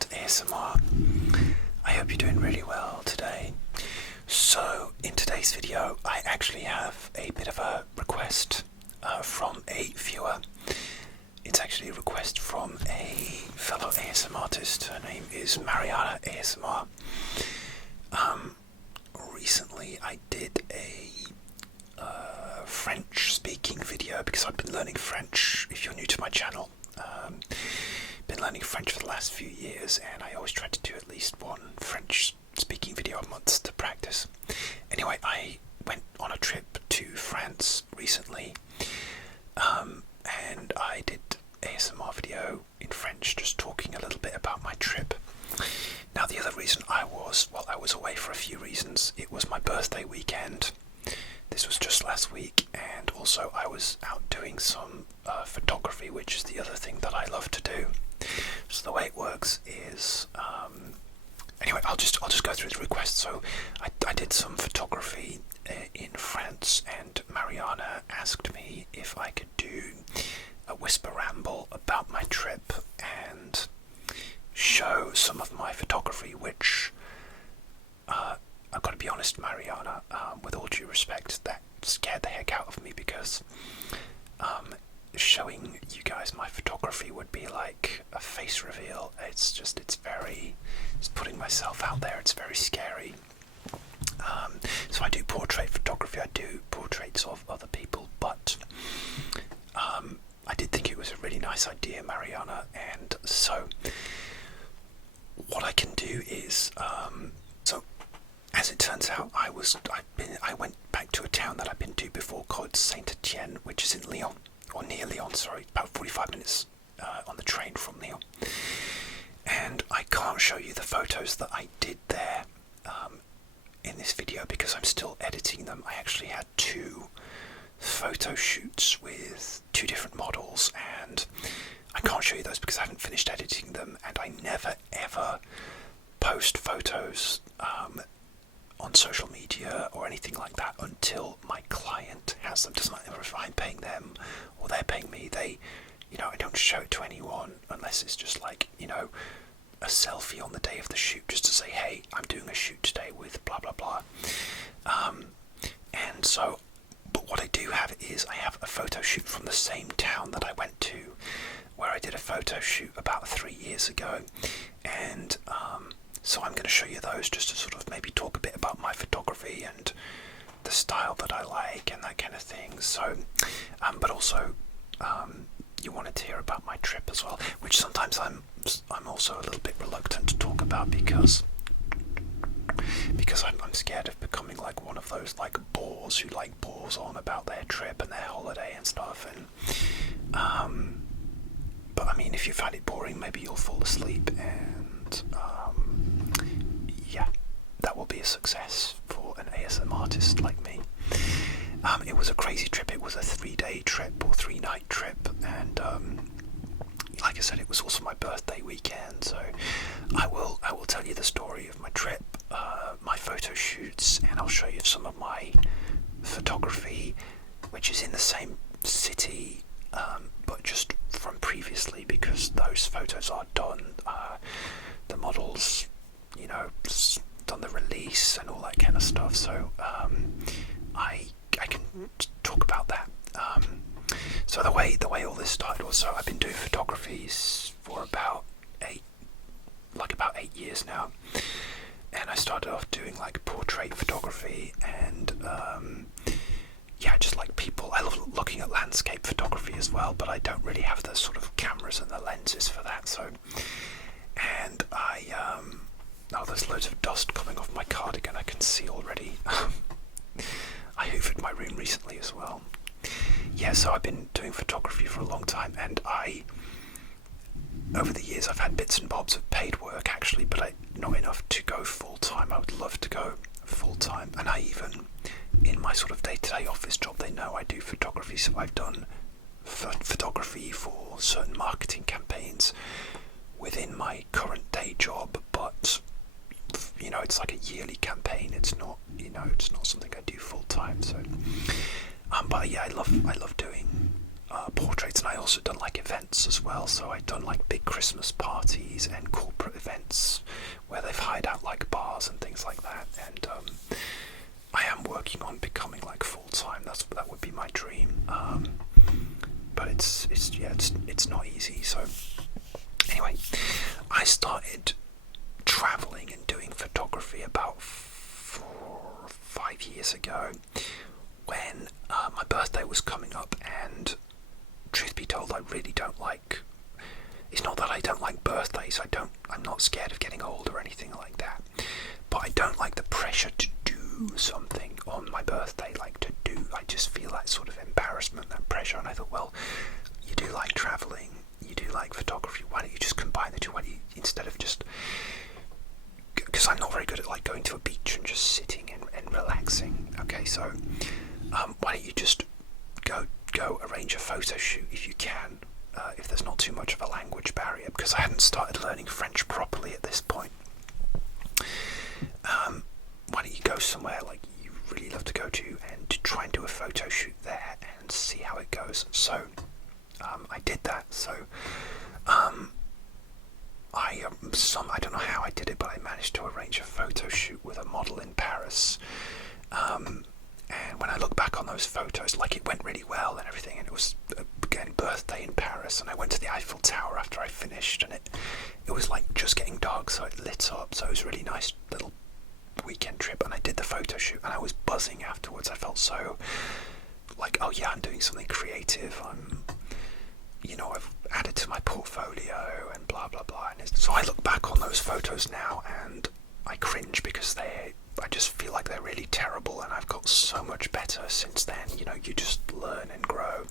at ASMR. I hope you're doing really well today. So in today's video I actually have a bit of a request from a viewer. It's actually a request from a fellow ASMR artist. Her name is Mariana ASMR. Recently I did a French speaking video because I've been learning French. If you're new to my channel, been learning French for the last few years, and I always try to do at least one French speaking video a month to practice. Anyway, I went on a trip to France recently, and I did ASMR video in French, just talking a little bit about my trip. Now, the other reason I was away for a few reasons. It was my birthday weekend. This was just last week, and also I was out doing some photography, which is the other thing that I love to do. So the way it works is, anyway, I'll just go through the request. So I did some photography in France, and Mariana asked me if I could do a whisper ramble about my trip and show some of my photography, which I've got to be honest, Mariana, with all due respect, that scared the heck out of me, because showing you guys my photography would be like a face reveal. It's putting myself out there. It's very scary. So I do portrait photography. I do portraits of other people, but I did think it was a really nice idea, Mariana, and so what I can do is, so as it turns out, I went back to a town that I've been to before called Saint-Etienne, which is in Lyon, or near Lyon, sorry, about 45 minutes on the train from Lyon. And I can't show you the photos that I did there in this video because I'm still editing them. I actually had 2 photo shoots with 2 different models, and I can't show you those because I haven't finished editing them, and I never ever post photos on social media or anything like that until my client has them. Doesn't matter if I'm paying them or they're paying me. I don't show it to anyone unless it's just like, a selfie on the day of the shoot, just to say, hey, I'm doing a shoot today with blah blah blah. And so, but what I do have is I have a photo shoot from the same town that I went to, where I did a photo shoot about 3 years ago, and so I'm going to show you those just to sort of maybe talk a bit about my photography and the style that I like and that kind of thing. So, but also you wanted to hear about my trip as well, which sometimes I'm also a little bit reluctant to talk about because I'm scared of becoming like one of those like bores who like bores on about their trip and their holiday and stuff. And but I mean, if you find it boring, maybe you'll fall asleep, and yeah, that will be a success for an ASMR artist like me. It was a crazy trip. It was a 3-day trip or 3-night trip, and like I said, it was also my birthday weekend. So I will tell you the story of my trip, my photo shoots, and I'll show you some of my photography, which is in the same city, but just from previously, because those photos are done. The models, done the release and all that kind of stuff. So I can talk about that. So the way all this started was, so I've been doing photographies for about 8 years now, and I started off doing like portrait photography, and yeah, just like people. I love looking at landscape photography as well, but I don't really have the sort of cameras and the lenses for that. So, and oh, there's loads of dust coming off my cardigan, I can see already. I hoovered my room recently as well. Yeah, so I've been doing photography for a long time, and over the years I've had bits and bobs of paid work actually, but not enough to go full time. I would love to go full time, and I even, in my sort of day-to-day office job, they know I do photography, so I've done photography for certain marketing campaigns within my current day job, but it's like a yearly campaign. It's not, it's not something I do full time. So, but yeah, I love doing portraits, and I also done like events as well. So I've done like big Christmas parties and corporate events where they've hired out like bars and things like that. And I am working on becoming like full time. That would be my dream. But it's not easy. So anyway, I started traveling and doing photography about 4 or 5 years ago when my birthday was coming up, and truth be told, I really don't like, it's not that I don't like birthdays, I'm not scared of getting old or anything like that, but I don't like the pressure to do something on my birthday, I just feel that sort of embarrassment, that pressure, and I thought, well, you do like travelling, you do like photography, why don't you just combine the two, instead of just, because I'm not very good at like going to a beach and just sitting and relaxing, okay, so why don't you just go arrange a photo shoot if you can, if there's not too much of a language barrier, because I hadn't started learning French properly at this point. Why don't you go somewhere like you really love to go to and to try and do a photo shoot there and see how it goes. So I did that. So I don't know how I did it, but I managed to arrange a photo shoot with a model in Paris. And when I look back on those photos, like, it went really well and everything, and it was again birthday in Paris, and I went to the Eiffel Tower after I finished, and it was like just getting dark, so it lit up, so it was a really nice little weekend trip, and I did the photo shoot, and I was buzzing afterwards. I felt so like, oh yeah, I'm doing something creative, I've added to my portfolio and blah blah blah. And so I look back on those photos now and I cringe, because I just feel like they're really terrible, and I've got so much better since then. You just learn and grow.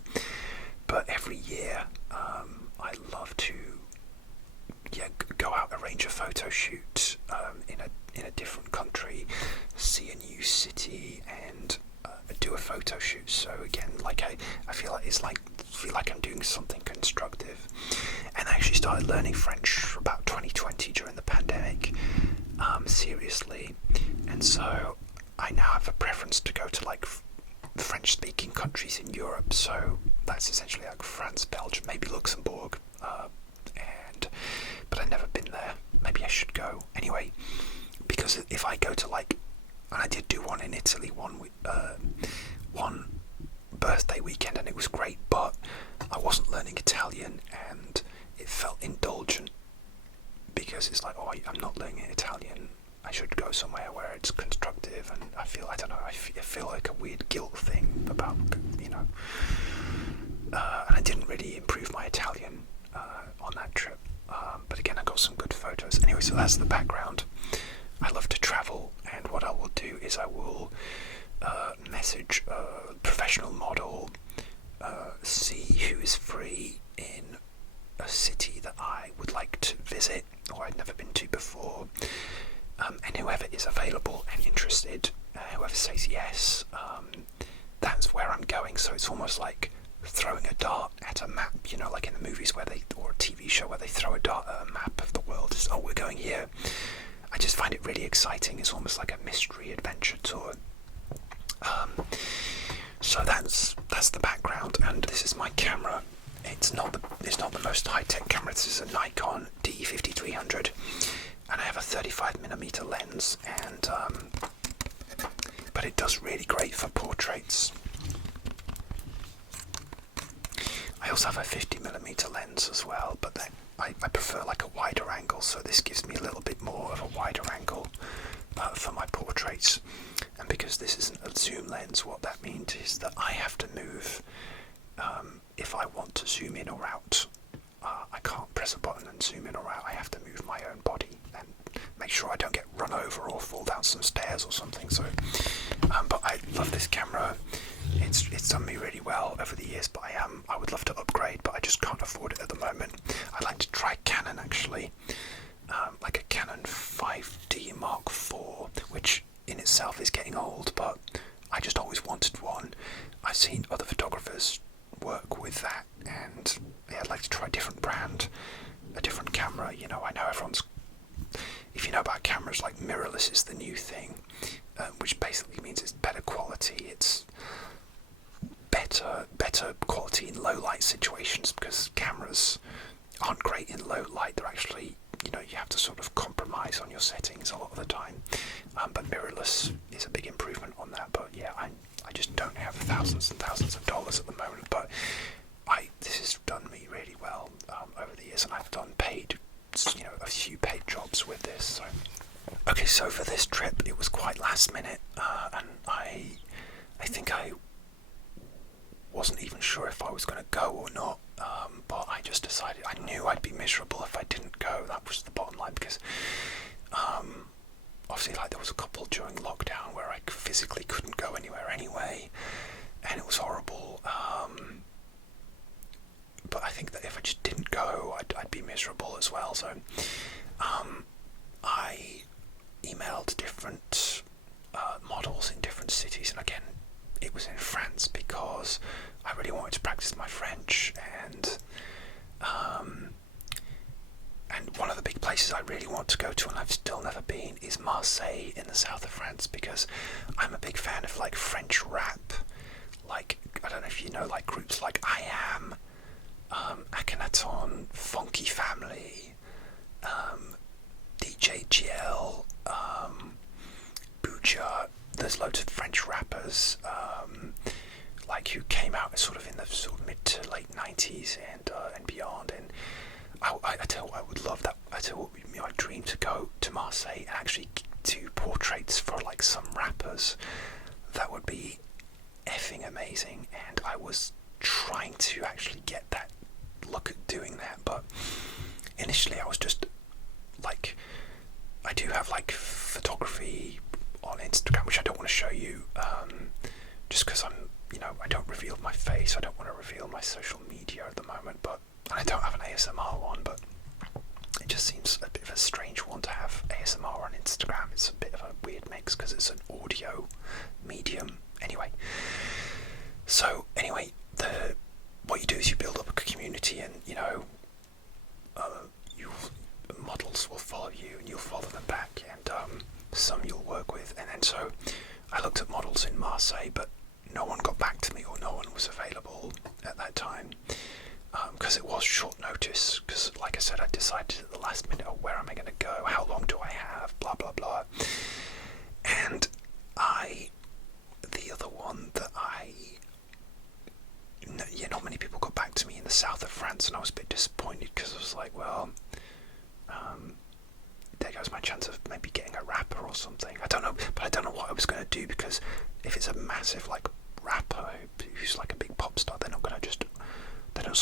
But every year, I love to go out, arrange a photo shoot in a different country, see a new city, and do a photo shoot. So again, like I feel like I'm doing something constructive. And I actually started learning French about 2020 during the pandemic, seriously, and so I now have a preference to go to like French-speaking countries in Europe. So that's essentially like France, Belgium, maybe Luxembourg, but I've never been there. Maybe I should go anyway, because if I go to and I did do one in Italy one birthday weekend, and it was great, but I wasn't learning Italian, and it felt indulgent, because it's like, oh, I'm not learning Italian, I should go somewhere where it's constructive. And I feel like a weird guilt thing about, and I didn't really improve my Italian on that trip, but again, I got some good photos. Anyway, so that's the background. I love to travel, and what I will do is I will message a professional model, see who is free in a city that I would like to visit or I'd never been to before, and whoever is available and interested, whoever says yes, that's where I'm going. So it's almost like throwing a dart at a map, like in the movies or a TV show where they throw a dart at a map of the world. It's, oh, we're going here. I just find it really exciting. It's almost like a mystery adventure tour. So that's the background, and this is my camera. It's not the most high-tech camera. This is a Nikon D5300, and I have a 35mm lens, and but it does really great for portraits. I also have a 50mm lens as well, but then I prefer like a wider angle, so this gives me a little bit more of a wider angle for my portraits. And because this isn't a zoom lens, what that means is that I have to move, if I want to zoom in or out, I can't press a button and zoom in or out. I have to move my own body and make sure I don't get run over or fall down some stairs or something. So, but I love this camera. It's done me really well over the years, but I would love to upgrade, but I just can't afford it at the moment. I'd like to try Canon, actually, like a Canon 5D Mark IV, which in itself is getting old, but I just always wanted one. I've seen other photographers work with that, and yeah, I'd like to try a different brand, a different camera. I know everyone's, if you know about cameras, like mirrorless is the new thing, which basically means it's better quality, it's better quality in low light situations, because cameras aren't great in low light. They're actually, you have to sort of compromise on your settings a lot of the time. But mirrorless is a big improvement on that. But yeah, I just don't have thousands and thousands of dollars at the moment. But this has done me really well over the years, and I've done paid, a few paid jobs with this. So okay, so for this trip, it was quite last minute, and I think I wasn't even sure if I was going to go or not. But I just decided, I knew I'd be miserable if I didn't go. That was the bottom line, because obviously, like, there was a couple during lockdown where I physically couldn't go anywhere anyway, and it was horrible. But I think that if I just didn't go, I'd be miserable as well. So I emailed different models in different cities, and again, it was in France because I really wanted to practice my French, and one of the big places I really want to go to, and I've still never been, is Marseille in the south of France, because I'm a big fan of like French rap. Like, I don't know if you know, like groups like I Am, Akhenaton, Funky Family, DJ GL, Buja. There's loads of French rappers like who came out sort of in the sort of mid to late 90s and beyond. And I tell you what, I would love that. I tell you what would be my dream, to go to Marseille and actually do portraits for like some rappers. That would be effing amazing. And I was trying to actually get that look at doing that, but initially I was just like, I do have like photography on Instagram, which I don't want to show you, just because I'm, I don't reveal my face. I don't want to reveal my social media at the moment, but I don't have an ASMR one, but it just seems a bit of a strange one to have ASMR on Instagram. It's a bit of a weird mix because it's an audio medium. Anyway, what you do is you build up a community, and models will follow you and you'll follow them back, and some you'll work with. And then so I looked at models in Marseille, but no one got back to me, or no one was available at that time, because it was short notice, because like I said, I decided at the last minute, where am I going to go, how long do I have, blah blah blah. And the other one that not many people got back to me in the south of France, and I was a bit disappointed, because I was like, well, there goes my chance of maybe getting a rapper or something. I don't know, but I don't know what I was going to do, because if it's a massive like rapper who's like a big pop star, they're not just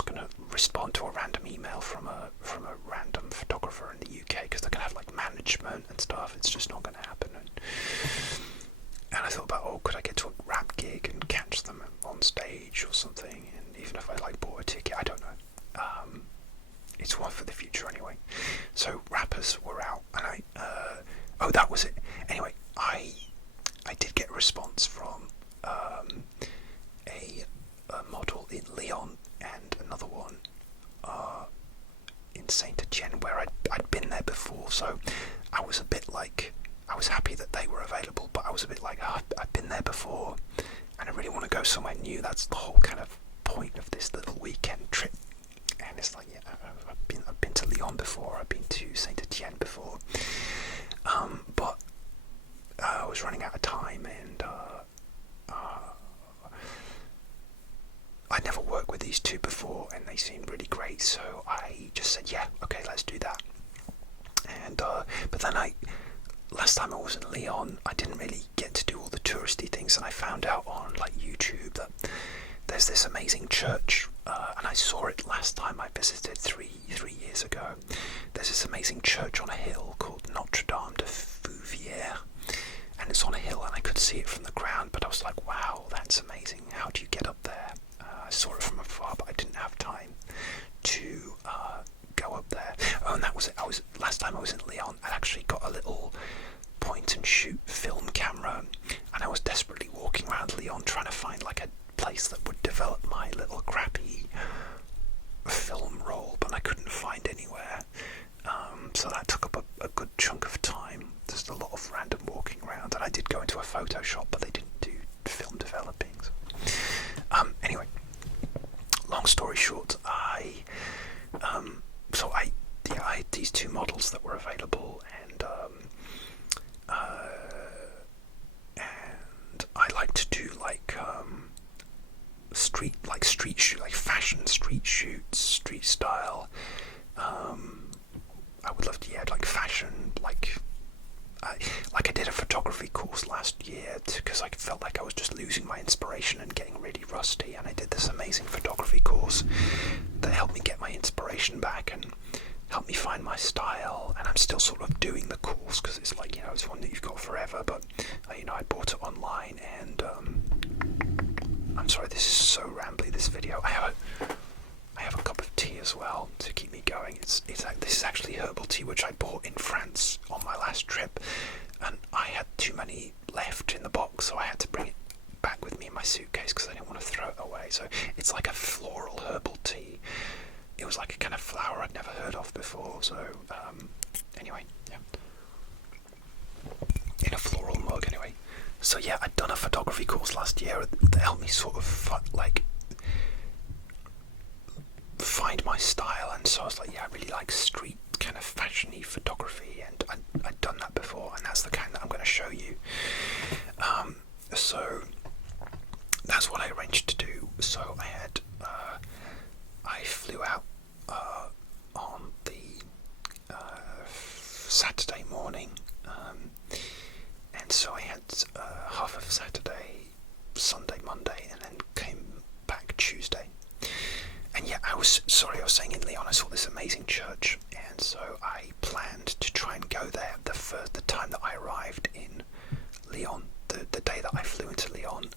going to respond to a random email from a random photographer in the UK, because they're going to have like management and stuff. It's just not going to happen. And I thought about, could I get to a rap gig and catch them on stage or something? And even if I like bought a ticket, I don't know. It's one for the future anyway. So rappers were out, and that was it. Anyway, I did get a response from a model in Lyon and another one in Saint Etienne, where I'd been there before. So I was a bit like, I was happy that they were available, but I was a bit like, I've been there before, and I really want to go somewhere new. That's the whole kind of point of this little weekend trip. And it's like, yeah, I've been to Lyon before, I've been to Saint Etienne before, but I was running out of time, and I'd never worked with these two before, and they seemed really great, so I just said, yeah, okay, let's do that. And but then last time I was in Lyon, I didn't really get to do all the touristy things, and I found out on like YouTube that there's this amazing church, and I saw it last time I visited three years ago. There's this amazing church on a hill called Notre Dame de Fouvière, and it's on a hill, and I could see it from the ground, but I was like, wow, that's amazing. How do you get up there? I saw it from afar, but I didn't have time to go up there. Oh, and that was it. Last time I was in Lyon, I actually got a little point and shoot film camera, and I was desperately walking around Lyon trying to find like a place that would develop my little crappy film roll, but I couldn't find anywhere. So that took up a good chunk of time. There's a lot of random walking around, and I did go into a photo shop, but they didn't do film developing. So. Anyway, 2 models that were available, and I like to do street shoot, like fashion street shoots, street style. I would love to, like fashion, I did a photography course last year because I felt like I was just losing my inspiration and getting really rusty, and I did this amazing photography course that helped me get my inspiration back and helped me find my style. And I'm still sort of doing the course because it's like, it's one that you've got forever, but I bought it online. And I'm sorry, this is so rambly, this video. I have a cup of tea as well to keep me going. This is actually herbal tea, which I bought in France on my last trip, and I had too many left in the box, so I had to bring it back with me in my suitcase because I didn't want to throw it away. So it's like a floral herbal tea. It was like a kind of flower I'd never heard of before. So anyway, yeah, in a floral mug anyway. So yeah, I'd done a photography course last year that helped me sort of find my style, and so I was like, yeah, I really like street kind of fashion-y photography, and I'd done that before, and that's the kind that I'm going to show you. So that's what I arranged to do. So I flew out on the Saturday morning, and so I had half of Saturday, Sunday, Monday, and then came back Tuesday. And yeah, I was saying in Lyon I saw this amazing church, and so I planned to try and go there the time that I arrived in Lyon, the day that I flew into Lyon,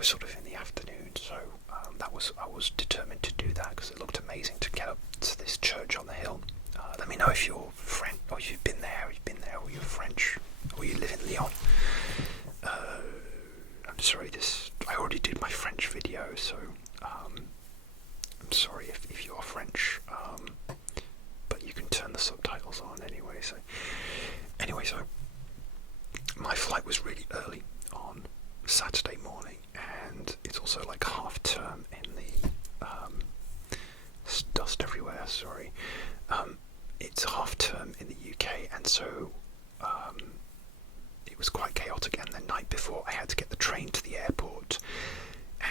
sort of in the afternoon. So I was determined to do that because it looked amazing to get up to this church on the hill. Let me know if you're French, or you've been there, or you're French, or you live in Lyon. I'm sorry, I already did my French video, so I'm sorry if you're French, but you can turn the subtitles on anyway. So my flight was really early on Saturday morning, and it's also like half term in the dust everywhere. Sorry, it's half term in the UK, and so it was quite chaotic. And the night before, I had to get the train to the airport,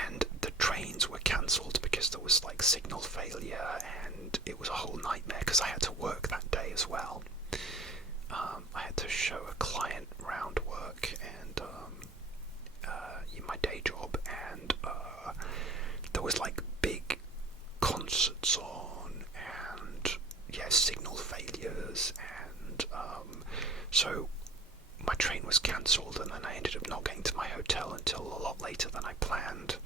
and the trains were cancelled because there was like signal failure, and it was a whole nightmare because I had to work that day as well. I had to show a client round work and in my day job, and there was like big concerts on, and signal failures, and so my train was cancelled, and then I ended up not getting to my hotel until a lot later than I planned,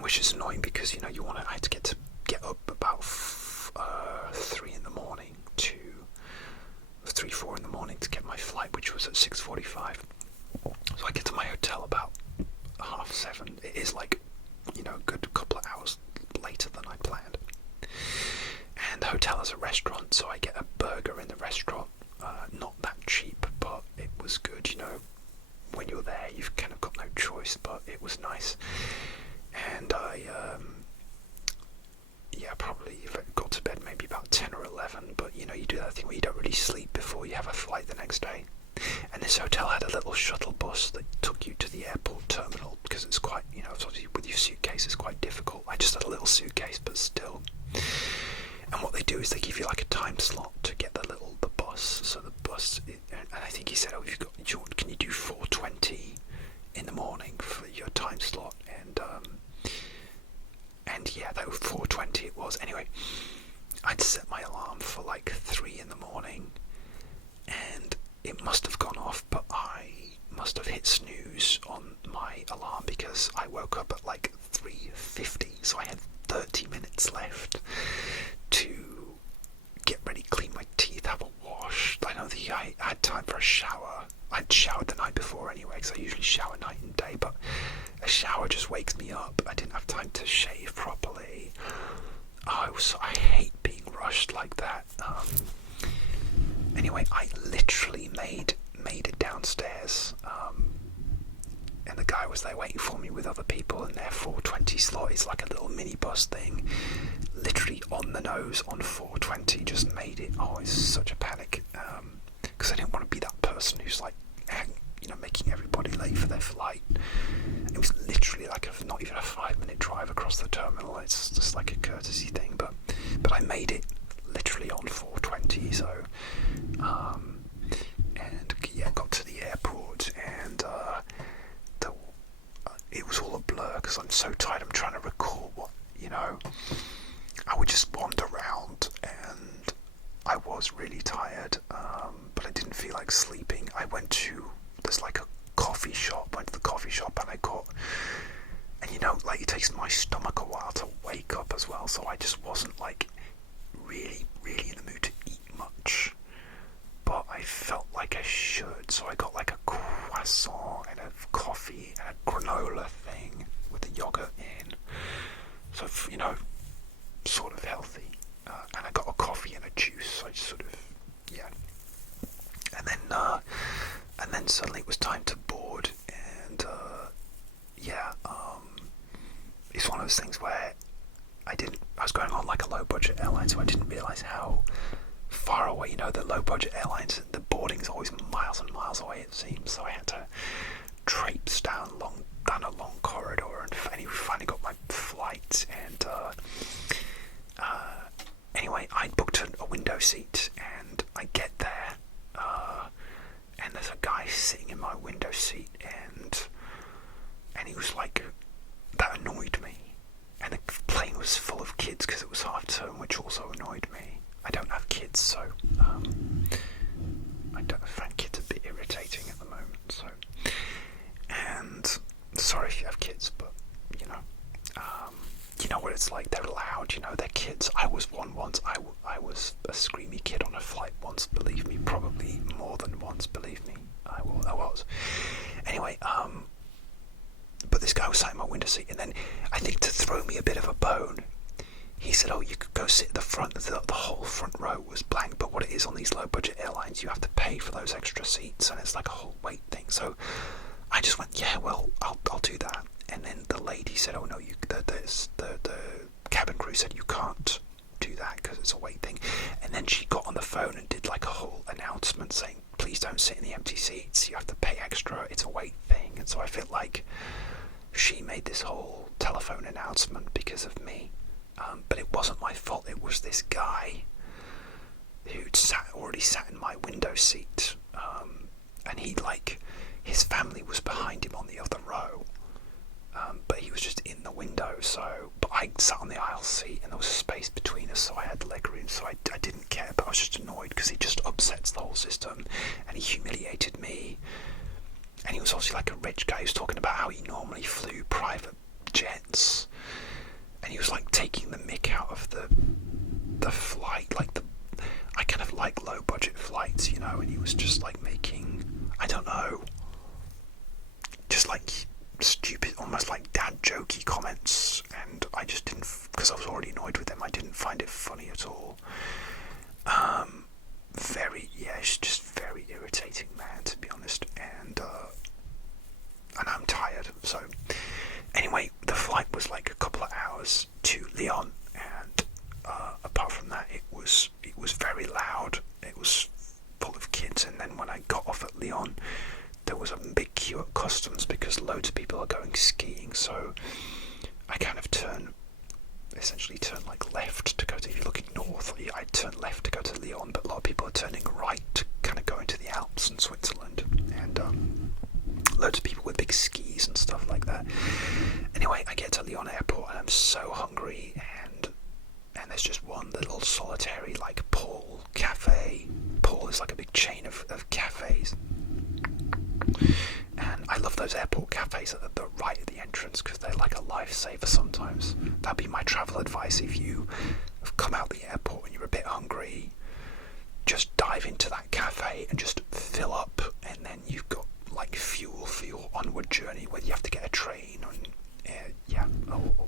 which is annoying because I had to get up about 3 in the morning to 3-4 in the morning to get my flight, which was at 6:45. So I get to my hotel about 7:30. It is like a good couple of hours later than I planned. And the hotel is a restaurant, so I get a burger in the restaurant. Not that cheap, but it was good. When you're there, you've kind of got no choice, but it was nice. And I probably got to bed maybe about 10 or 11, but you do that thing where you don't really sleep before you have a flight the next day. And this hotel had a little shuttle bus that took you to the airport terminal, because it's quite, obviously with your suitcase it's quite difficult. I just had a little suitcase, but still. And what they do is they give you like a time slot to get the bus. So the bus, and I think he said, can you do 4:20 in the morning for your time slot? And yeah, that was 4:20 it was. Anyway, I'd set my alarm for like 3 in the morning, and it must have gone off, but I must have hit snooze on my alarm because I woke up at like 3:50, so I had 30 minutes left to get ready, clean my teeth, have a wash. I don't think I had time for a shower. I'd showered the night before anyway, because I usually shower night and day, but a shower just wakes me up. I didn't have time to shave properly. I hate being rushed like that. Anyway, I literally made it downstairs, and the guy was there waiting for me with other people, and their 4:20 slot is like a little minibus thing, literally on the nose on 4:20, 4:20 just made it. Oh, it's such a panic. Because I didn't want to be that person who's like, making everybody late for their flight. It was literally like not even a 5-minute drive across the terminal. It's just like a courtesy thing, but I made it literally on 4:20. So, and yeah, got to the airport, and it was all a blur because I'm so tired. I'm trying to recall what I would just wander around, and I was really tired, but I didn't feel like sleeping. There's like a coffee shop. Went to the coffee shop and I got, and it takes my stomach a while to wake up as well. So I just wasn't like really, really in the mood to eat much, but I felt like I should. So I got like a croissant and a coffee and a granola thing with the yogurt in. So sort of healthy. And I got a coffee and a juice. So I just sort of, yeah. And then suddenly it was time to board, and it's one of those things where I was going on like a low budget airline, so I didn't realise how far away, the low budget airlines, the boarding's always miles and miles away it seems, so I had to traipse down a long corridor, and we finally got my flight, and anyway, I booked a window seat, and I get there, and there's a guy sitting in my window seat, and he was like, that annoyed me. And the plane was full of kids because it was half term, which also annoyed me. I don't have kids, so I find kids a bit irritating at the moment. So, and sorry if you have kids, but you know what it's like. They're loud, they're kids. I was one once. I was a screamy kid on a flight once. Believe me, probably more than once. Believe me, I was. Anyway, but this guy was sat in my window seat, and then I think to throw me a bit of a bone, he said, "Oh, you could go sit at the front." The whole front row was blank. But what it is on these low budget airlines, you have to pay for those extra seats, and it's like a whole wait thing. So I just went, "Yeah, well, I'll do that." And then the lady said, "Oh no, the cabin crew said you can't do that because it's a wait thing." And then she got on the phone and did like a whole announcement saying, "Please don't sit in the empty seats. You have to pay extra. It's a wait thing." And so I feel like she made this whole telephone announcement because of me, but it wasn't my fault. It was this guy who'd already sat in my window seat, and his family was behind him on the other row. But he was just in the window, but I sat on the aisle seat and there was space between us, so I had leg room, so I didn't care, but I was just annoyed because he just upsets the whole system, and he humiliated me, and he was obviously like a rich guy. He was talking about how he normally flew private jets, and he was like taking the mick out of the flight, I kind of like low budget flights, and he was just like making, I don't know, just like stupid, almost like dad jokey comments, and I just didn't, because I was already annoyed with him, I didn't find it funny at all. It's just very irritating man, to be honest, and I'm tired. So anyway, the flight was like a couple of hours to Lyon, and apart from that, it was very loud. It was full of kids, and then when I got off at Lyon, there was a big queue at customs because loads of people are going skiing. So I kind of essentially turn like left to go to, if you're looking north, I turn left to go to Lyon, but a lot of people are turning right to kind of go into the Alps and Switzerland, and loads of people with big skis and stuff like that. Anyway, I get to Lyon airport and I'm so hungry, and there's just one little solitary like Paul cafe. Paul is like a big chain of cafes, and I love those airport cafes at the right at the entrance because they're like a lifesaver sometimes. That'd be my travel advice. If you have come out the airport and you're a bit hungry, just dive into that cafe and just fill up, and then you've got like fuel for your onward journey, whether you have to get a train or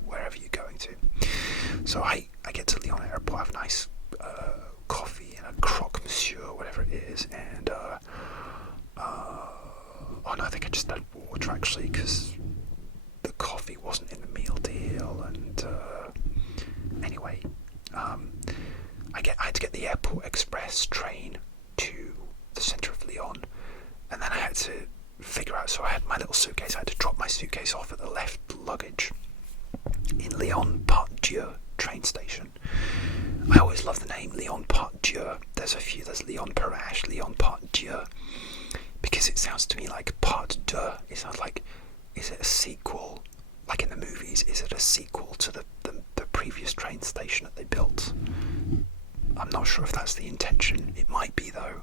wherever you're going to. So I get to Lyon airport, have a nice coffee and a croque monsieur, whatever it is, and oh no, I think I just had water actually, because the coffee wasn't in the meal deal, and anyway, I had to get the Airport Express train to the centre of Lyon, and then I had to figure out, so I had my little suitcase, I had to drop my suitcase off at the left luggage in Lyon Part Dieu train station. I always love the name Lyon Part Dieu. There's Lyon Parache, Lyon Part Dieu, because it sounds to me like Part Deux. It sounds like, is it a sequel, like in the movies, is it a sequel to the previous train station that they built? I'm not sure if that's the intention. It might be though.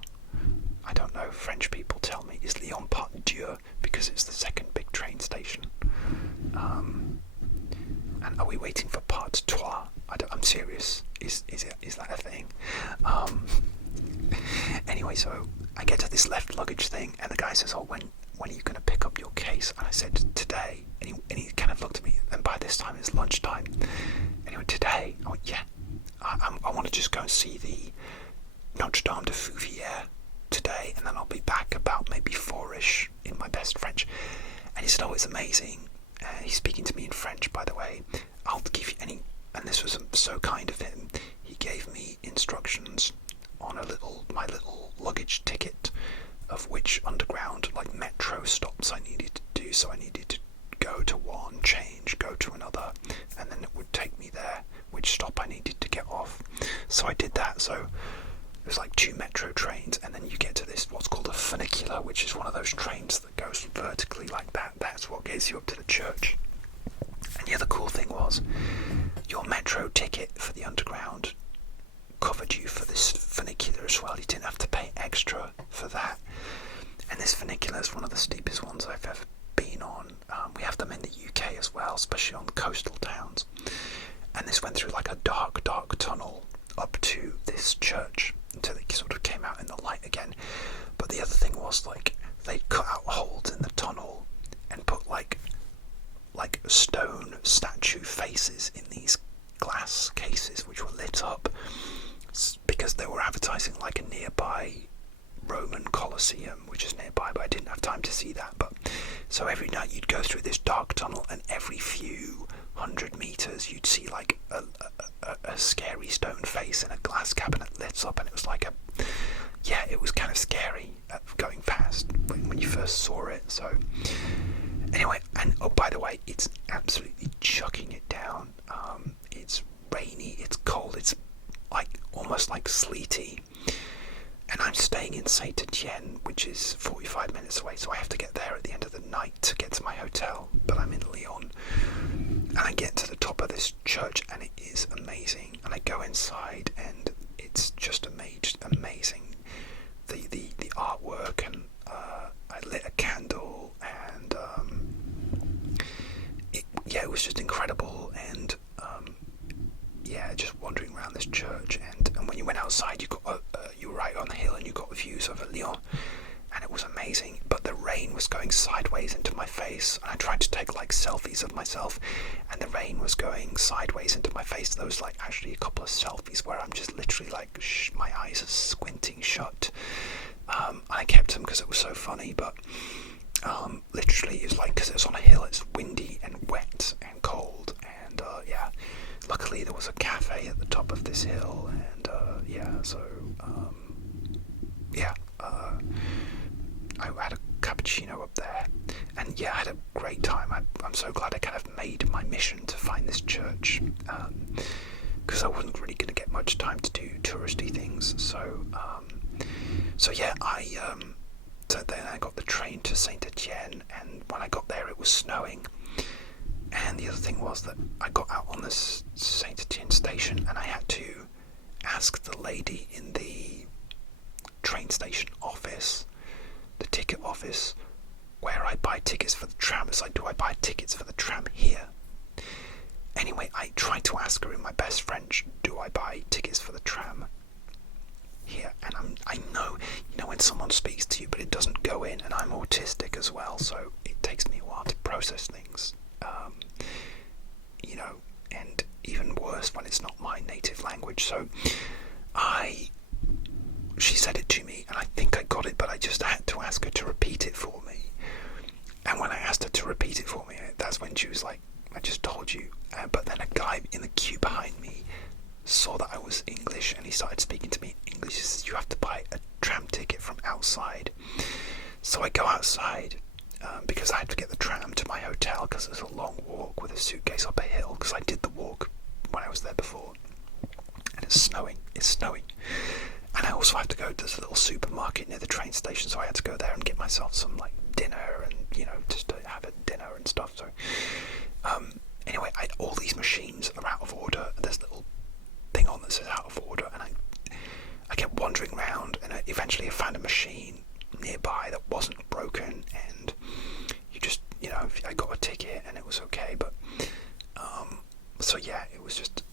I don't know. French people tell me, is Lyon Part Dieu because it's the second big train station? And are we waiting for Part Trois? I'm serious. Is that a thing? Anyway, so I get to this left luggage thing, and the guy says, "Oh, when are you going to pick up your case?" And I said, "Today." And he kind of looked at me, and by this time it's lunchtime. And he went, "Today?" I went, "Yeah. I want to just go and see the Notre Dame de Fouvière today, and then I'll be back about maybe 4ish in my best French." And he said, "Oh, it's amazing." He's speaking to me in French, by the way. "I'll give you any," and this was so kind of him. He gave me instructions on my little luggage ticket, of which underground, like metro stops I needed to do. So I needed to go to one, change, go to another, and then it would take me there, which stop I needed to get off. So I did that. So there's like 2 metro trains, and then you get to this, what's called a funicular, which is one of those trains that goes vertically like that. That's what gets you up to the church. And the other cool thing was, your metro ticket for the underground covered you for this funicular as well. You didn't have to pay extra for that. And this funicular is one of the steepest ones I've ever been on. We have them in the UK as well, especially on the coastal towns. And this went through like a dark tunnel up to this church until it sort of came out in the light again. But the other thing was, like, they cut out holes in the tunnel and put like stone statue faces in these glass cases which were lit up, because they were advertising like a nearby Roman Colosseum, which is nearby, but I didn't have time to see that. But so every night you'd go through this dark tunnel, and every few 100 meters you'd see like a scary stone face in a glass cabinet lit up, and it was like it was kind of scary going past when you first saw it. So anyway, and oh, by the way, it's absolutely chucking it down. It's rainy, it's cold, it's like almost like sleety, and I'm staying in Saint Etienne, which is 45 minutes away, so I have to get there at the end of the night to get to my hotel, but I'm in Lyon. And I get to the top of this church, and it is amazing, and I go inside, and it's just amazing. The artwork, and I lit a candle, and it was just incredible. And just wandering around this church, and when you went outside, you were right on the hill, and you got views over Lyon, and it was amazing. But the rain was going sideways into my face, and I tried to take like selfies of myself, and the rain was going sideways into my face. There was like actually a couple of selfies where I'm just literally like my eyes are squinting shut. I kept them because it was so funny, but literally it was like, because it was on a hill, it's windy and wet and cold, and luckily there was a cafe at the top of this hill, and I had a cappuccino up there, and I had a great time. I'm so glad I kind of made my mission to find this church, because I wasn't really going to get much time to do touristy things. So then I got the train to Saint Etienne, and when I got there it was snowing. And the other thing was that I got out on this Saint Etienne station, and I had to ask the lady in the train station office, the ticket office, where I buy tickets for the tram. It's like, do I buy tickets for the tram here? Anyway, I tried to ask her in my best French, do I buy tickets for the tram here? And I know, when someone speaks to you, but it doesn't go in, and I'm autistic as well, so it takes me a while to process things. And even worse when it's not my native language. So she said it to me, and I think I got it, but I just had to ask her to repeat it for me. And when I asked her to repeat it for me, that's when she was like, I just told you. But then a guy in the queue behind me saw that I was English, and he started speaking to I go outside because I had to get the tram to my hotel because it's a long walk with a suitcase up a hill because I did the walk when I was there before. And it's snowing. And I also have to go to this little supermarket near the train station, so I had to go there and get myself some like dinner and just to have a dinner and stuff. So anyway, all these machines are out of order. There's a little thing on that says out of order, and I kept wandering around, and eventually I found a machine nearby that wasn't broken, and you just I got a ticket and it was okay. But so yeah, it was just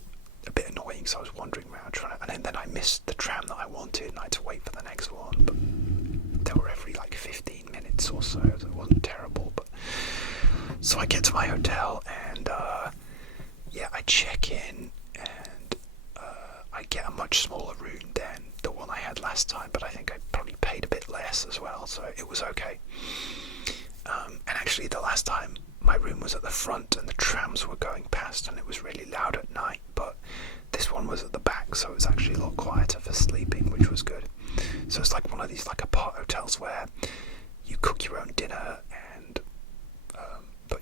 a bit annoying, so I was wandering around trying to, and then I missed the tram that I wanted and I had to wait for the next one, but they were every like 15 minutes or so it wasn't terrible. But so I get to my hotel and I check in, and I get a much smaller room than the one I had last time, but I think I probably paid a bit less as well, so it was okay. And actually the last time my room was at the front and the trams were going past and it was really loud at night, but this one was at the back, so it was actually a lot quieter for sleeping, which was good. So it's like one of these like apart hotels where you cook your own dinner, and but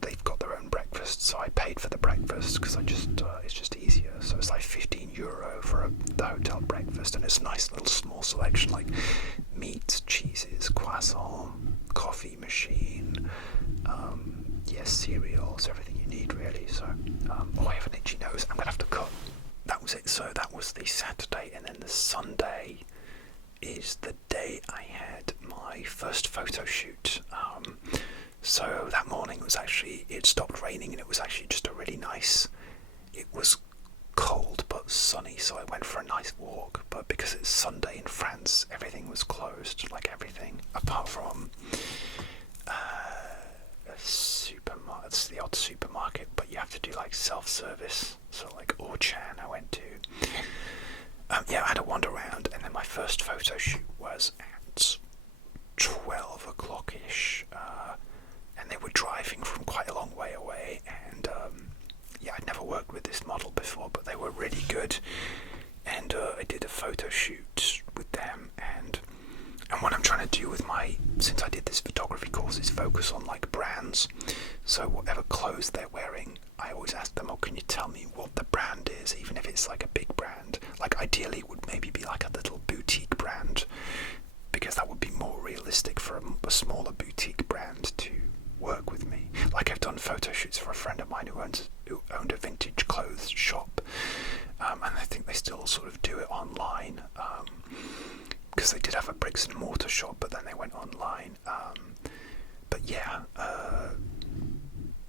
they've got their own breakfast, so I paid for the breakfast because it's just easier. So it's like €15 for the hotel breakfast, and it's a nice little small selection like meats, cheeses, croissant, coffee machine, cereals, everything you need really. So I have an itchy nose, I'm gonna have to cut. That was it. So that was the Saturday, and then the Sunday is the day I had my first photo shoot. So that morning it stopped raining, and it was actually just a really nice, it was cold but sunny, so I went for a nice walk. But because it's Sunday in France, everything was closed, like everything apart from it's the odd supermarket, but you have to do like self-service, so like Orchan I went to. I had a wander around, and then my first photo shoot was at 12 o'clock-ish, and they were driving from quite a long way away, and I'd never worked with this model before, but they were really good, and I did a photo shoot with them, and what I'm trying to do with since I did this photography course, is focus on like brands. So whatever clothes they're wearing, I always ask them, can you tell me what the brand is, even if it's like a big brand. Like ideally it would maybe be like a little boutique brand, because that would be more realistic for a smaller boutique brand to work with me. Like I've done photo shoots for a friend of mine who owned a vintage clothes shop, and I think they still sort of do it online, because they did have a bricks and mortar shop, but then they went online.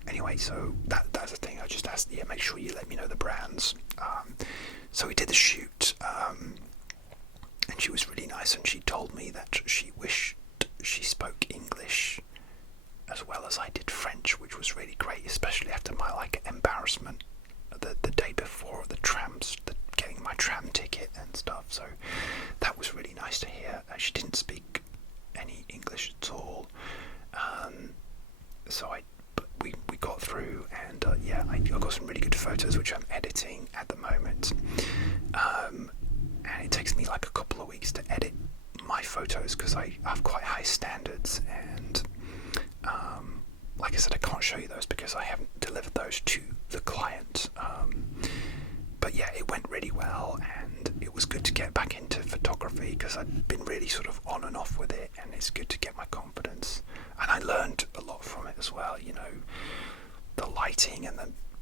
Anyway, so that's the thing. I just asked, make sure you let me know the brands. So we did the shoot, and she was really nice, and she told me that she wished she spoke English as well as I did French, which was really great, especially after my like embarrassment the day before getting my tram ticket and stuff. So that was really nice to hear. She didn't speak any English at all, but we got through, and I got some really good photos which I'm editing at the moment, and it takes me like a couple of weeks to edit my photos because I have quite high standards, and like I said, I can't show you those because I haven't delivered those to the client. But yeah, it went really well, and it was good to get back into photography because I'd been really sort of on and off with it, and it's good to get my confidence. And I learned a lot from it as well, the lighting and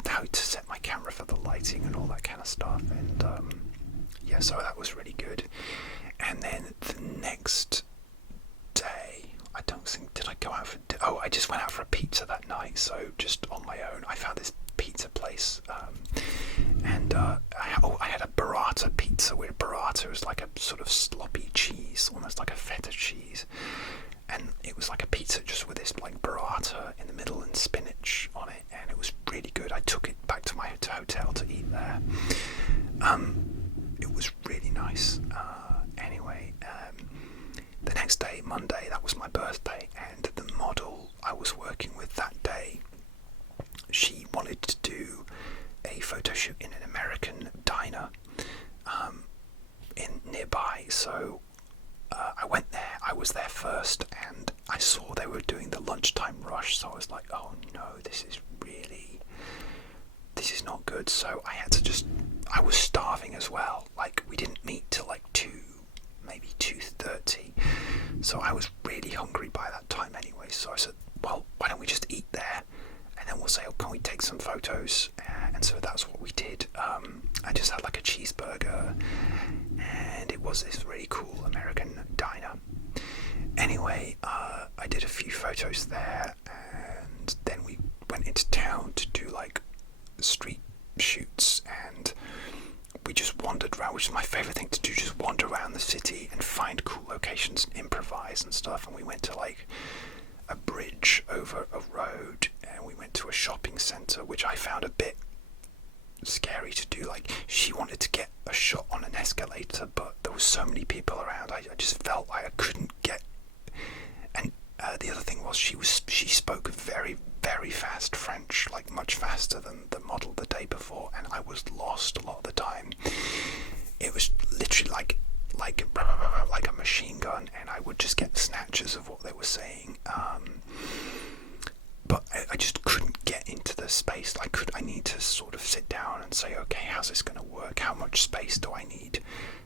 how to set my camera for the lighting and all that kind of stuff. And so that was really good. And then the next day, I don't think, did I go out for, I just went out for a pizza that night, so just on my own. I found this pizza place, and I had a burrata pizza, where burrata is like a sort of sloppy cheese, almost like a feta cheese, and it was like a pizza just with this like burrata in the middle and spinach on it, and it was really good. I took it back to my hotel to eat there. It was really nice. The next day, Monday, that was my birthday, and the model I was working with that day, she wanted to do a photo shoot in an American diner in nearby, so I went there. I was there first, and I saw they were doing the lunchtime rush, so I was like, oh no, this is not good. So I was starving as well. Like, we didn't meet till like 2, maybe 2:30, so I was really hungry by that time anyway. So I said, well, why don't we just eat there, and then we'll say, oh, can we take some photos? And so that's what we did. I just had like a cheeseburger, and it was this really cool American diner. Anyway, I did a few photos there, and then we went into town to do like street shoots, and we just wandered around, which is my favourite thing to do, just wander around the city and find cool locations and improvise and stuff. And we went to like a bridge over a road, and we went to a shopping centre, which I found a bit scary to do. Like, she wanted to get a shot on an escalator, but there was so many people around, I just felt like I couldn't get. And the other thing was she spoke very, very fast French, like much faster than the model the day before, and I was lost a lot of the time. It was literally like a machine gun, and I would just get snatches of what they were saying. But I just couldn't get into the space. I need to sort of sit down and say, okay, how's this going to work? How much space do I need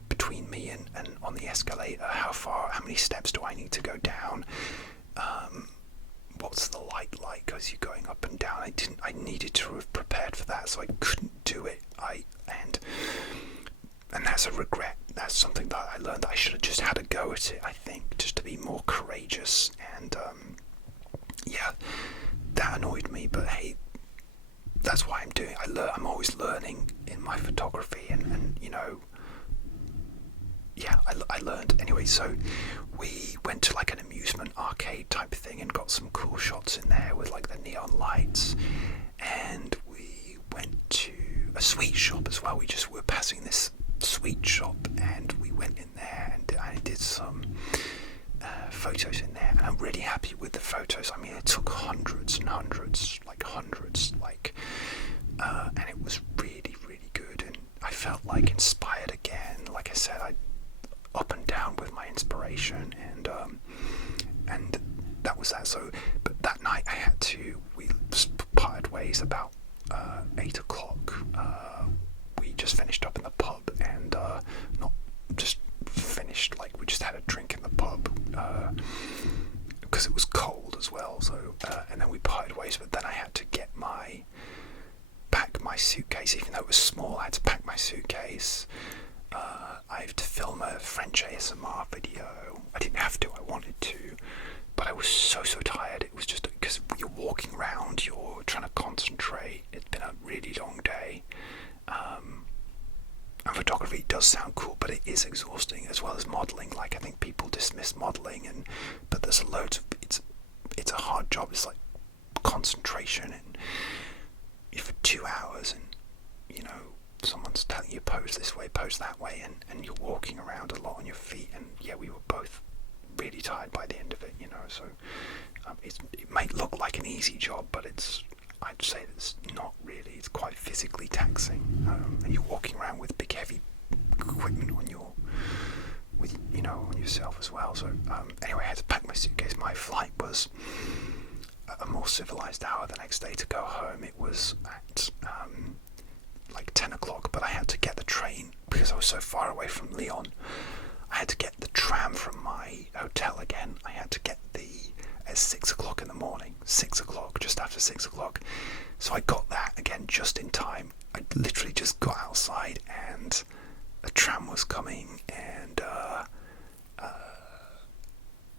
between me and on the escalator? How many steps do I need to go down? What's the light like as you're going up and down? I needed to have prepared for that, so I couldn't do it. And that's a regret. That's something that I learned, that I should have just had a go at it, I think, just to be more courageous. And yeah, that annoyed me, but hey, that's why I'm doing it. I'm always learning in my photography, and you know, yeah, I learned. Anyway, so we went to like an amusement arcade type thing and got some cool shots in there with like the neon lights, and we went to a sweet shop as well. We just were passing this sweet shop, and we went in there, and I did some photos in there, and I'm really happy with the photos. I mean, it took hundreds and hundreds, and it was really, really good, and I felt like inspired again. Like I said, I up and down with my inspiration, and that was that. So, but that night we parted ways about 8 o'clock. We just finished up in the pub, and not just finished, like we just had a drink in the pub because it was cold as well. So and then we parted ways, but then I had to pack my suitcase. Even though it was small, I had to pack my suitcase. I have to film a French ASMR video. I didn't have to, I wanted to, but I was so tired. It was just because you're walking around, you're trying to concentrate. It's been a really long day. And photography does sound cool, but it is exhausting, as well as modelling. Like, I think people dismiss modelling, but there's loads of it's a hard job. It's like concentration, and for 2 hours, and you know, someone's telling you pose this way, pose that way, and you're walking around a lot on your feet. And yeah, we were both really tired by the end of it, you know. So it might look like an easy job, but I'd say it's not really. It's quite physically taxing, and you're walking around with big heavy equipment on yourself as well. So anyway, I had to pack my suitcase. My flight was a more civilized hour the next day to go home. It was at like 10 o'clock, but I had to get the train because I was so far away from Lyon. I had to get the tram from my hotel again. I had to get at 6 o'clock in the morning, 6 o'clock, just after 6 o'clock. So I got that again just in time. I literally just got outside and the tram was coming, and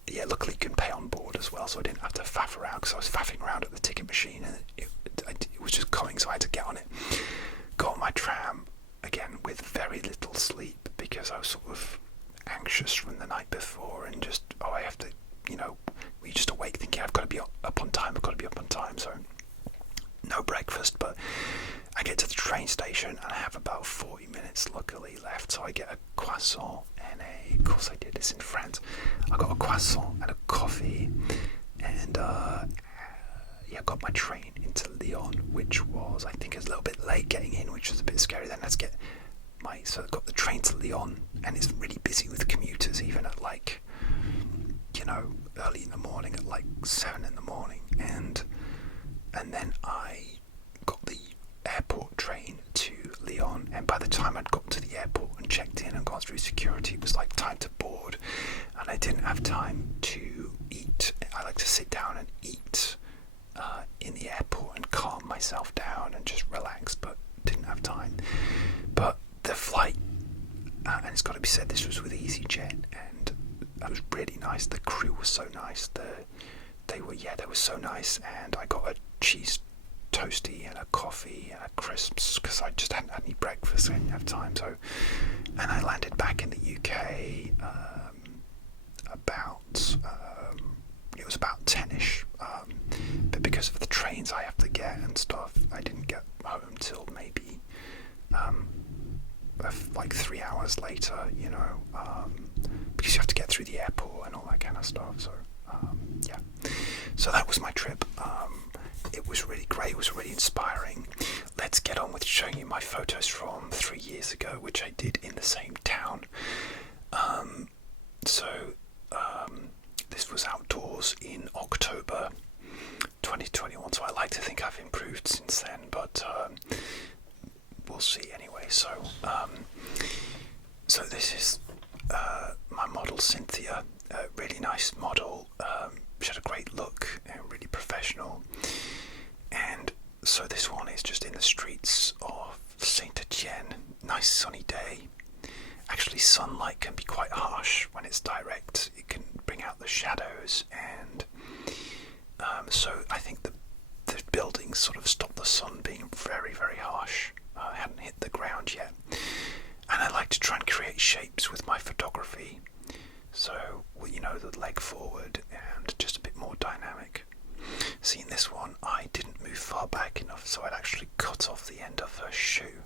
yeah, luckily you can pay on board as well, so I didn't have to faff around, because I was faffing around at the ticket machine, and it was just coming, so I had to get on it. Got on my tram again with very little sleep, because I was sort of anxious from the night before, and just, I have to, we just awake thinking I've got to be up on time, so no breakfast. But I get to the train station and I have about 40 minutes luckily left, so I get a croissant and of course I did this in France, I got a croissant and a coffee, and I got my train into Lyon, which was, I think, a little bit late getting in, which was a bit scary. Then so I got the train to Lyon, and it's really busy with commuters, even at like early in the morning at like 7 in the morning, and then I got the airport train to Lyon, and by the time I'd got to the airport and checked in and gone through security, it was like time to board, and I didn't have time to eat. I like to sit down and eat in the airport and calm myself down and just relax, but didn't have time. But the flight, and it's got to be said, this was with EasyJet, and that was really nice. The crew was so nice. They were so nice, and I got a cheese toasty and a coffee and a crisps because I just hadn't had any breakfast. I didn't have time. So, and I landed back in the UK it was about 10ish. But because of the trains I have to get and stuff, I didn't get home till maybe like 3 hours later. Because you have to get through the airport and all that kind of stuff. So yeah. So that was my trip. It was really great. It was really inspiring. Let's get on with showing you my photos from 3 years ago, which I did in the same town. This was outdoors in October 2021, so I like to think I've improved since then, but we'll see anyway. So this is my model Cynthia, a really nice model. She had a great look and really professional. And so this one is just in the streets of Saint Etienne. Nice sunny day. Actually, sunlight can be quite harsh when it's direct. It can bring out the shadows, and so I think the buildings sort of stop the sun being very, very harsh. I hadn't hit the ground yet. And I like to try and create shapes with my photography. So, the leg forward and just a bit more dynamic. See, in this one, I didn't move far back enough, so I'd actually cut off the end of her shoe.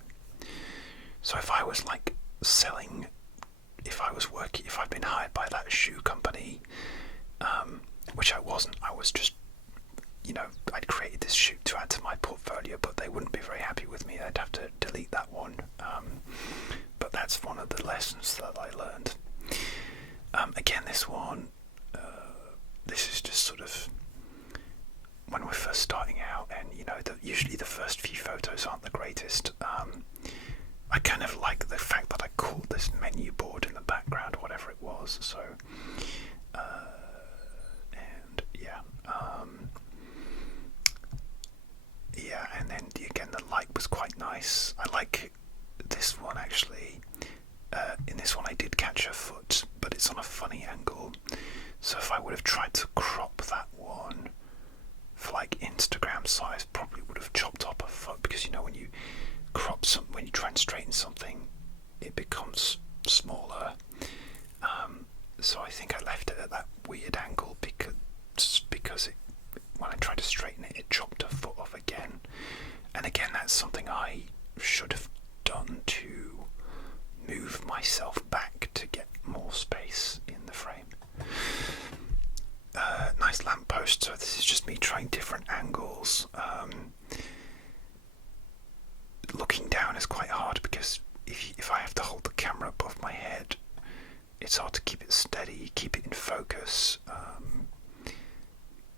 So if I was like selling, if I'd been hired by that shoe company, which I wasn't, I was just, I'd created this shoe to add to my portfolio, but they wouldn't be very happy with me. I'd have to delete that one. But that's one of the lessons that I learned. Again, this one, this is just sort of when we're first starting out, and usually the first few photos aren't the greatest. I kind of like the fact that I caught this menu board in the background, whatever it was. So, and then again, the light was quite nice. I like this one actually. In this one, I did catch her foot, but it's on a funny angle. So if I would have tried to crop that one for like Instagram size, probably would have chopped off a foot, because when you crop when you try and straighten something, it becomes smaller. So I think I left it at that weird angle because when I tried to straighten it, it chopped a foot off again. And again, that's something I should have done to move myself back to get more space in the frame. Nice lamppost. So this is just me trying different angles. Looking down is quite hard, because if I have to hold the camera above my head, it's hard to keep it steady, keep it in focus,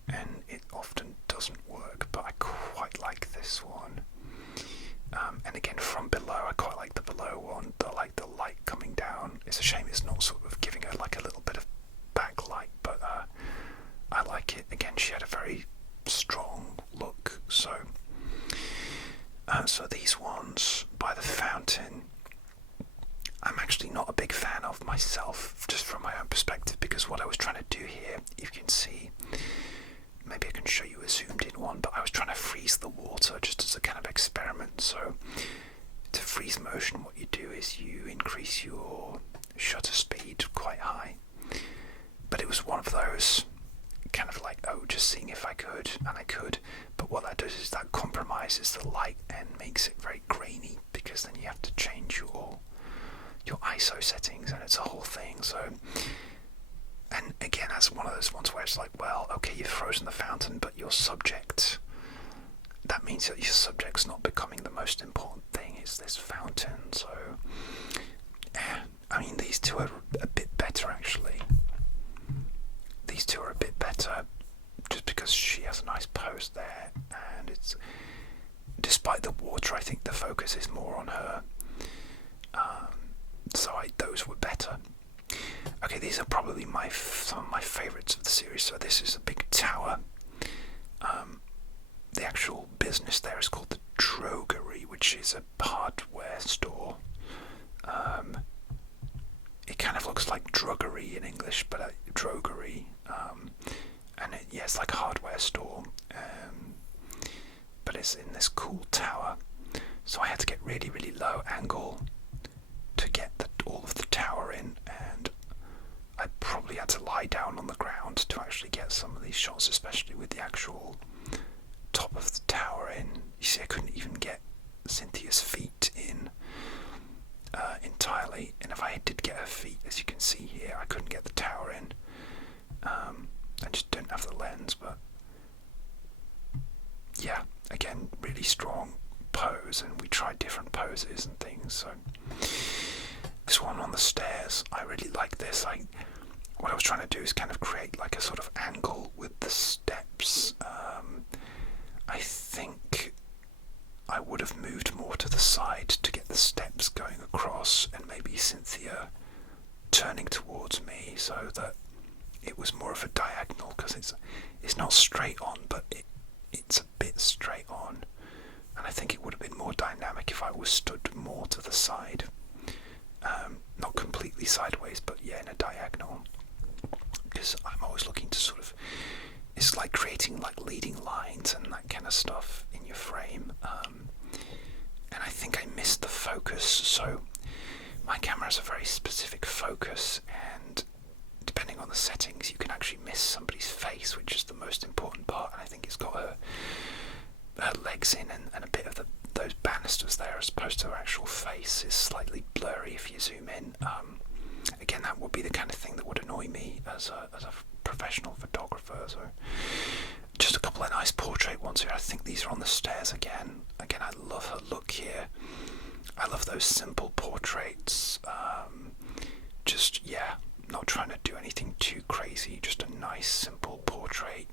and it often doesn't work, but I quite like this one. And again, from below, I quite like the below one. I like the light coming down. It's a shame it's not sort of giving her like a little bit of backlight, but I like it. Again, she had a very strong look. So these ones by the fountain, I'm actually not a big fan of myself, just from my own perspective, because what I was trying to do here, if you can see, maybe I can show you a zoomed in one, but I was trying to freeze the water just as a kind of experiment. So to freeze motion, what you do is you increase your shutter speed quite high. But it was one of those kind of like, just seeing if I could, and I could. But what that does is that compromises the light and makes it very grainy, because then you have to change your ISO settings, and it's a whole thing. So, and again, that's one of those ones where it's like, well, okay, you've frozen the fountain, but your subject, that means that your subject's not becoming the most important thing, is this fountain. So, I mean, these two are a bit better actually. despite the water, I think the focus is more on her. So those were better. Okay, these are probably some of my favourites of the series. So this is a big tower. The actual business there is called the Drogery, which is a hardware store. It kind of looks like druggery in English, but drogery. And it's like a hardware store. But it's in this cool tower. So I had to get really, really low angle to get all of the tower in, and I probably had to lie down on the ground to actually get some of these shots, especially with the actual top of the tower in. You see, I couldn't even get Cynthia's feet in entirely, and if I did get her feet, as you can see here, I couldn't get the tower in. I just don't have the lens, but yeah, again, really strong pose, and we tried different poses and things. So this one on the stairs, I really like this. What I was trying to do is kind of create like a sort of angle with the steps. I think I would have moved more to the side to get the steps going across, and maybe Cynthia turning towards me so that it was more of a diagonal, because it's not straight on, but it's a bit straight on, and I think it would have been more dynamic if I was stood more to the side, not completely sideways, but yeah, in a diagonal, because I'm always looking to sort of, it's like creating like leading lines and that kind of stuff in your frame, and I think I missed the focus. So my camera has a very specific focus, and depending on the settings, you can actually miss somebody's face, which is the most important part. And I think it's got her legs in and a bit of those banisters there, as opposed to her actual face is slightly blurry if you zoom in. Again, that would be the kind of thing that would annoy me as a professional photographer. So just a couple of nice portrait ones here. I think these are on the stairs again. Again, I love her look here. I love those simple portraits. Just, yeah, not trying to do anything too crazy, just a nice simple portrait.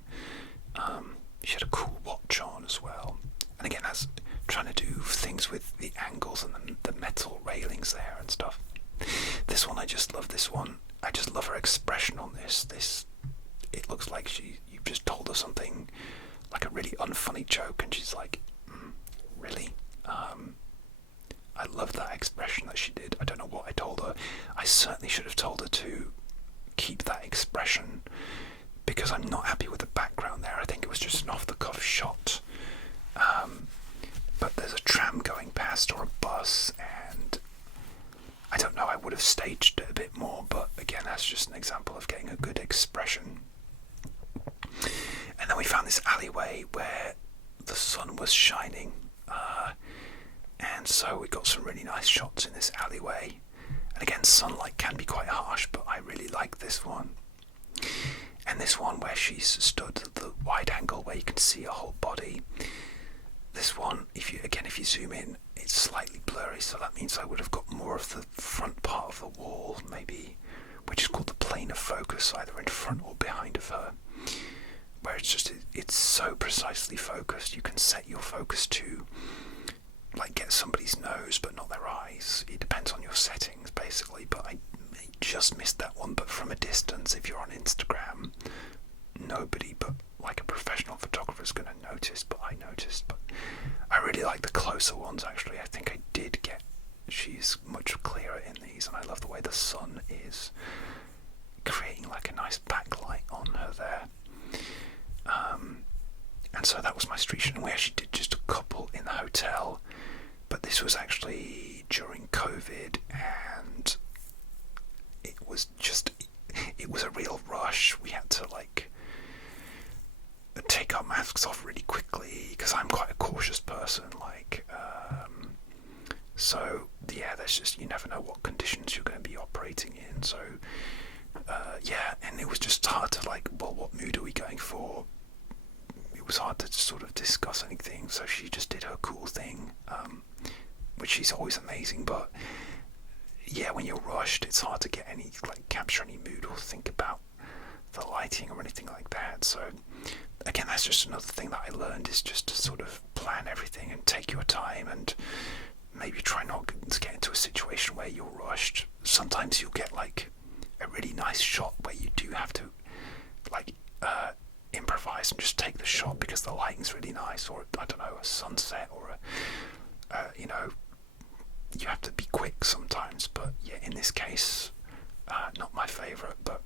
She had a cool watch on as well, and again, that's trying to do things with the angles and the metal railings there and stuff. This one, I just love this one. I just love her expression on this. It looks like you've just told her something, like a really unfunny joke, and she's like, really? I love that expression that she did. I don't know what I told her. I certainly should have told her to keep that expression, because I'm not happy with the background there. I think it was just an off-the-cuff shot. But there's a tram going past, or a bus, and I don't know, I would have staged it a bit more, but again, that's just an example of getting a good expression. And then we found this alleyway where the sun was shining, and so we got some really nice shots in this alleyway. And again, sunlight can be quite harsh, but I really like this one. And this one where she's stood at the wide angle where you can see her whole body. This one, if you zoom in, it's slightly blurry, so that means I would have got more of the front part of the wall, maybe, which is called the plane of focus, either in front or behind of her, where it's so precisely focused. You can set your focus to like get somebody's nose but not their eyes. It depends on your settings basically, but I just missed that one. But from a distance, if you're on Instagram, nobody but like a professional photographer is going to notice, but I noticed. But I really like the closer ones actually. I think I did get, she's much clearer in these, and I love the way the sun is creating like a nice backlight on her there. And so that was my street shot, and we actually did just a couple in the hotel, but this was actually during COVID, and it was a real rush. We had to like take our masks off really quickly, because I'm quite a cautious person, so yeah, there's just, you never know what conditions you're going to be operating in, so yeah, and it was just hard to like, well, what mood are we going for? It was hard to sort of discuss anything, so she just did her cool thing, which she's always amazing, but yeah, when you're rushed, it's hard to get any, like, capture any mood or think about the lighting or anything like that. So again, that's just another thing that I learned, is just to sort of plan everything and take sometimes you'll get like a really nice shot where you do have to like improvise and just take the shot because the lighting's really nice, or I don't know, a sunset, or you know, you have to be quick sometimes. But yeah, in this case, not my favourite. But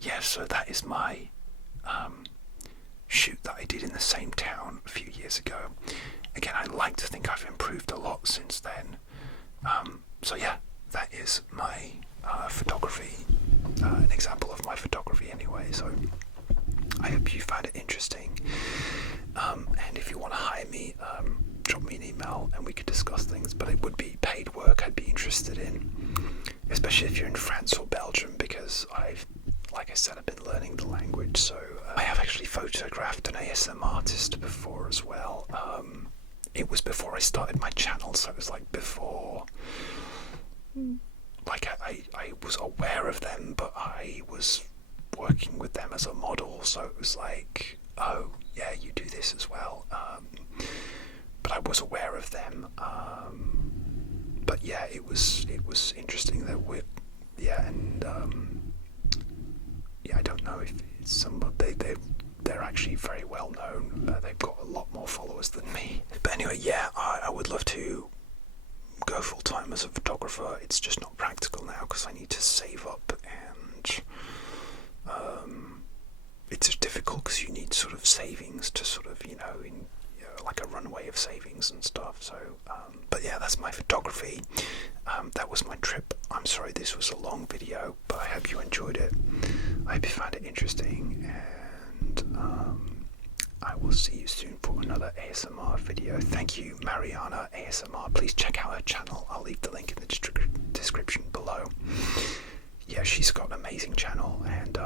yeah, so that is my shoot that I did in the same town a few years ago. Again, I like to think I've improved a lot since then. So yeah, that is my photography, an example of my photography anyway. So I hope you found it interesting. And if you want to hire me, drop me an email and we could discuss things. But it would be paid work I'd be interested in, especially if you're in France or Belgium, because like I said, I've been learning the language. So I have actually photographed an ASM artist before as well. It was before I started my channel, so it was like before, like I was aware of them, but I was working with them as a model, so it was like, oh yeah, you do this as well. But I was aware of them. But yeah, it was interesting that yeah, I don't know if it's somebody they're actually very well known. They've got a lot more followers than me. But anyway, yeah, I would love to go full time as a photographer. It's just not practical now because I need to save up, and it's just difficult because you need sort of savings to sort of, like a runway of savings and stuff. So, but yeah, that's my photography. That was my trip. I'm sorry this was a long video, but I hope you enjoyed it. I hope you found it interesting, and I will see you soon for another ASMR video. Thank you, Mariana ASMR. Please check out her channel. I'll leave the link in the description below. Yeah, she's got an amazing channel, and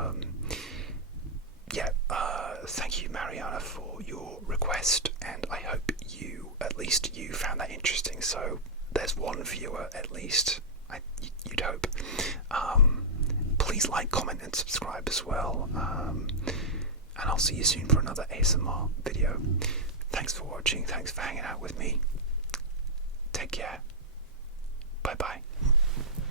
thank you, Mariana, for your request, and I hope at least you found that interesting. So there's one viewer at least, you'd hope. Please like, comment and subscribe as well, and I'll see you soon for another ASMR video. Thanks for watching, thanks for hanging out with me. Take care. Bye bye.